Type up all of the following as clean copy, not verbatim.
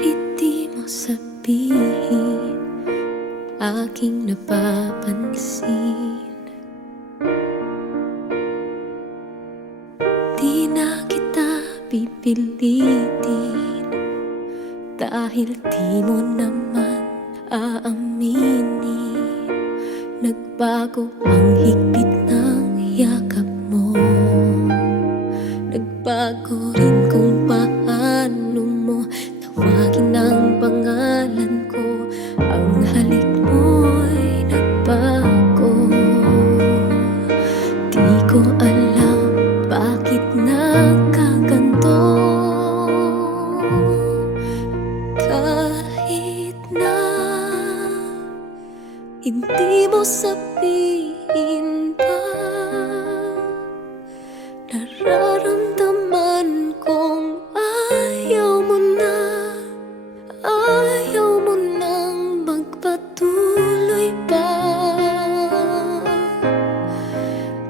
Kahit di mo sabihin, aking napapansin, di na kita pipilitin, dahil di mo naman aaminin. Nagbago ang higpit ng yakap mo, nagbago rin kung paano mo tawagin ang pangalan ko. Ang halik mo'y nagbago, di ko alam bakit nagkaganto. Kahit na hindi mo sabihin pa, nararamdaman kong ayaw mo na, ayaw mo nang magpatuloy pa.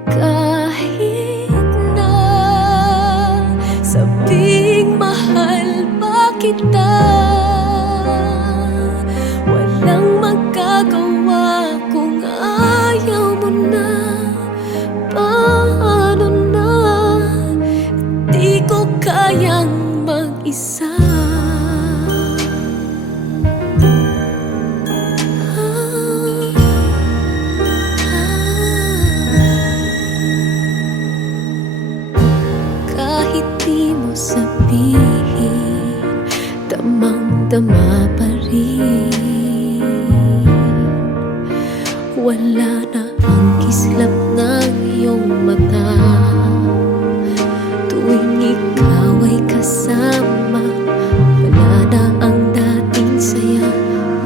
Kahit na sabing mahal pa kita, walang magagawa kung ayaw mo na. Paano na, di ko kayang mag-isa. Kahit di mo sabihin, damang-dama pa rin. Wala na ang kislap ng iyong mata tuwing ikaw ay kasama. Wala na ang dating saya,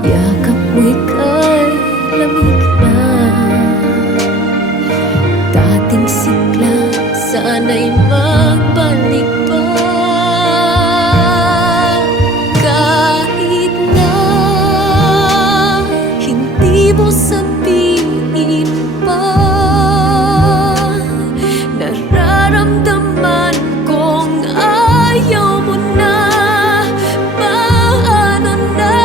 yakap mo'y kay lamig na. Dating sigla, sana'y magbalik pa. Kahit na hindi mo sabihin pa, nararamdaman kong ayaw mo na. Paano na,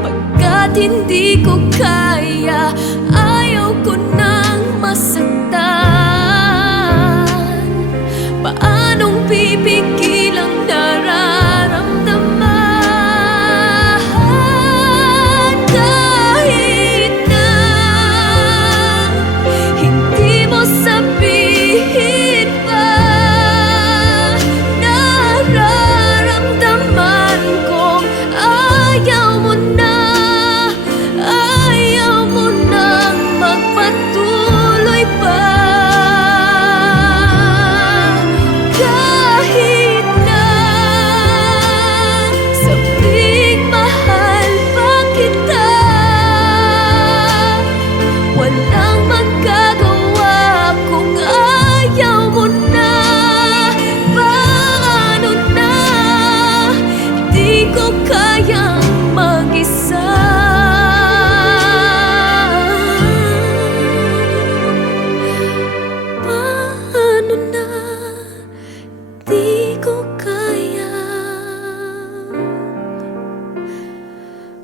pagkat hindi ko kaya, ayaw ko nang masaktan. Paanong pipigil ang nararamdaman? Kahit na hindi mo sabihin pa, nararamdaman kong ayaw mo na, ayaw mo nang magpatuloy pa. Kahit na sabing mahal pa kita, walang magagawa kung ayaw mo na. Paano na, di ko kayang mag-isa. Paano na, di ko kaya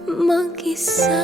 mag-isa.